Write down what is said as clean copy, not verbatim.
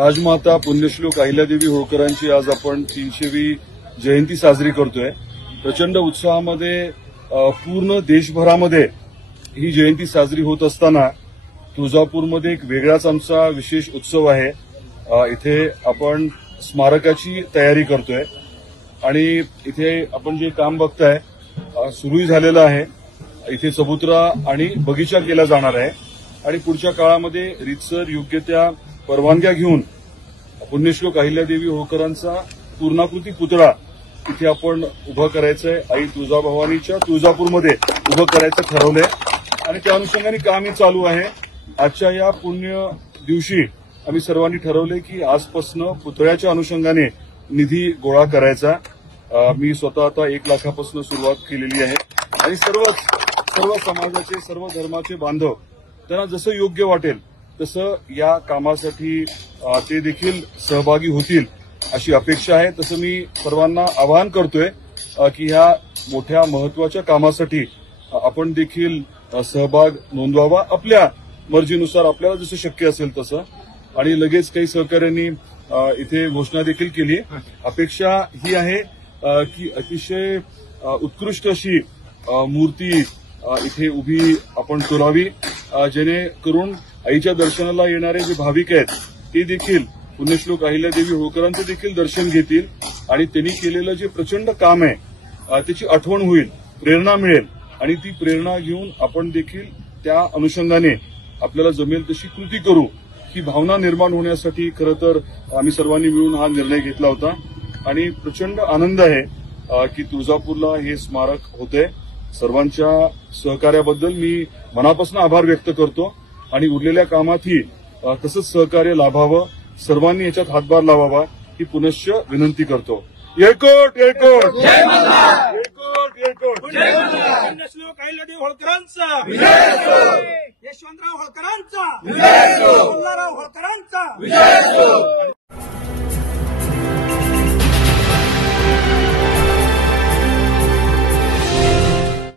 राजमाता पुण्यश्लोक अहिल्यादेवी होळकरांची आज आपण 300वी जयंती साजरी करतोय। प्रचंड उत्साहामध्ये पूर्ण देशभरामध्ये ही जयंती साजरी होत असताना तुळजापूरमध्ये एक वेगळाच आमचा विशेष उत्सव आहे। इथे आपण स्मारकाची तयारी करतोय आणि इथे आपण जे काम बघताय सुरूही झालेलं आहे। इथे चबुतरा आणि बगीचा केला जाणार आहे आणि पुढच्या काळामध्ये रीतसर योग्य त्या परवानग्या घेऊन पुण्यश्लोक अहिल्यादेवी होळकरांचा पूर्णाकृती पुतळा इथे आपण उभा करायचा आहे। आई तुळजाभवानीच्या तुळजापूरमध्ये उभं करायचं ठरवलंय आणि त्या अनुषंगाने कामही चालू आहे। आजच्या या पुण्य दिवशी आम्ही सर्वांनी ठरवले की आजपासून पुतळ्याच्या अनुषंगाने निधी गोळा करायचा। मी स्वतः आता 1 लाखापासून सुरुवात केलेली आहे आणि सर्व समाजाचे सर्व धर्माचे बांधव त्यांना जसं योग्य वाटेल तसं या कामासाठी ते देखील सहभागी होतील अशी अपेक्षा आहे। तसं मी सर्वांना आवाहन करतोय की ह्या मोठ्या महत्वाच्या कामासाठी आपण देखील सहभाग नोंदवावा आपल्या मर्जीनुसार, आपल्याला जसं शक्य असेल तसं। आणि लगेच काही सहकाऱ्यांनी इथे घोषणा देखील केली। अपेक्षा ही आहे की अतिशय उत्कृष्ट अशी मूर्ती इथे उभी आपण करावी, जेणेकरून आईच्या दर्शनाला येणारे जे भाविक आहेत ते देखील पुण्यश्लोक अहिल्यादेवी होळकरांचं देखील दर्शन घेतील आणि त्यांनी केलेलं जे प्रचंड काम आहे त्याची आठवण होईल, प्रेरणा मिळेल आणि ती प्रेरणा घेऊन आपण देखील त्या अनुषंगाने आपल्याला जमेल तशी कृती करू ही भावना निर्माण होण्यासाठी खरं तर आम्ही सर्वांनी मिळून हा निर्णय घेतला होता आणि प्रचंड आनंद आहे की तुळजापूरला हे स्मारक होतंय। सर्वांच्या सहकार्याबद्दल मी मनापासून आभार व्यक्त करतो आणि उरलेल्या कामातही तसंच सहकार्य लाभावं, सर्वांनी याच्यात हातभार लावावा ही पुनश्च विनंती करतो। येळकोट येळकोट जय मल्हार, येळकोट येळकोट जय मल्हार। पुण्यश्लोक अहिल्यादेवी होळकरांचा विजय असो, यशवंतराव होळकरांचा विजय असो, मल्हारराव होळकरांचा विजय असो।